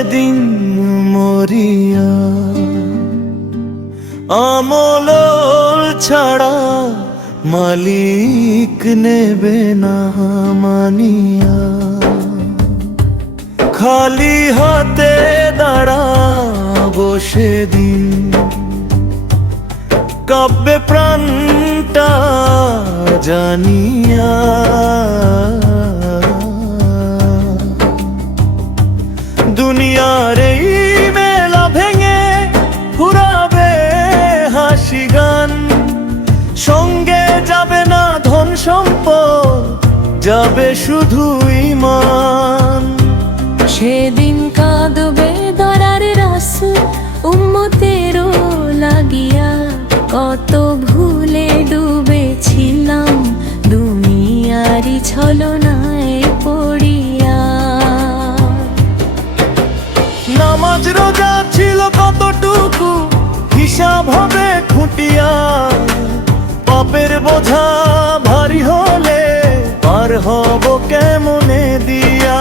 যেদিন মরিয়া। আমল ছাড়া মালিক নেবে না মানিয়া। খালি হাতে দাঁড়াবো সেদিন, কাব্যে প্রাণটা জানিয়া। দুনিয়ার এই মেলা ভেঙে ফুরাবে হাসি গান। সঙ্গে যাবে না ধন সম্পদ, যাবে শুধু ঈমান। সেদিন কাঁদবে দরার রাসূল উম্মতেরও লাগিয়া। কত ভুলে ডুবেছিলাম দুনিয়ারি ছলনায় পড়িয়া। নামাজ রোজা ছিল কতটুকু, হিসাব হবে খুঁটিয়া। পাপের বোঝা ভারী হলে পার হব কেমনে দিয়া।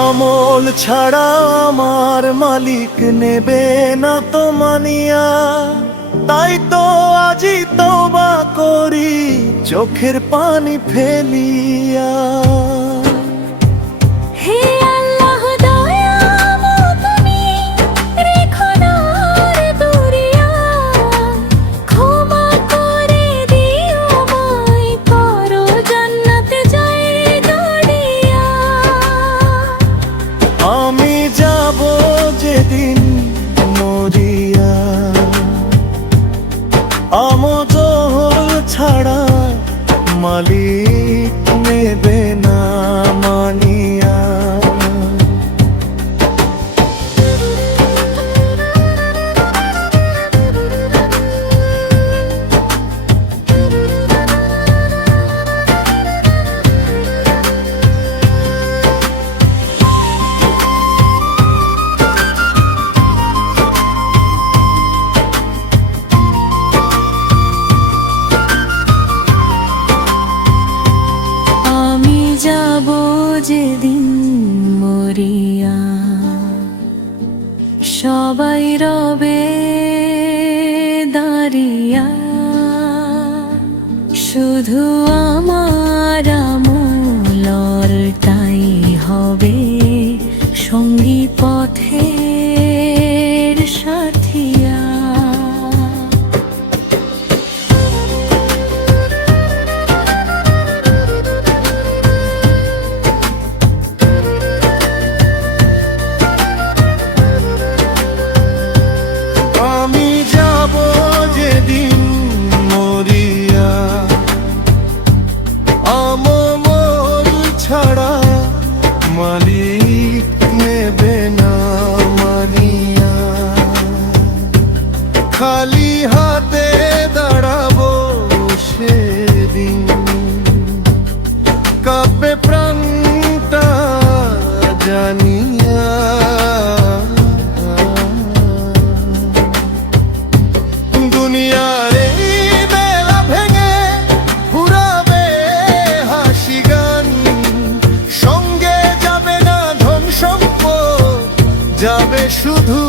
আমল ছাড়া আমার মালিক নেবে না তো মানিয়া। তাই তো আজি তওবা করি চোখের পানি ফেলিয়া। হে আল্লাহ দয়াময় তুমি রেখো না আর দূরিয়া। ক্ষমা করে দিও আমায়, করো জান্নাতে যাই গড়িয়া। আমি যাব যেদিন মরিয়া। আমল ছাড়া মালিক নেবে না মানিয়া। যেদিন মরিয়া, সবাই রবে দাঁড়িয়া। শুধু আমার আমলটাই হবে সঙ্গী পথের সাথিয়া। মালিক নেবে না মানিয়া। খালি হাতে দাঁড়াবো সেদিন, কাব্যে প্রাণটা জানিয়া। দুনিয়ার এই মেলা ভেঙে ফুরাবে হাসি গান। সঙ্গে যাবে না ধন সম্পদ, যাবে শুধু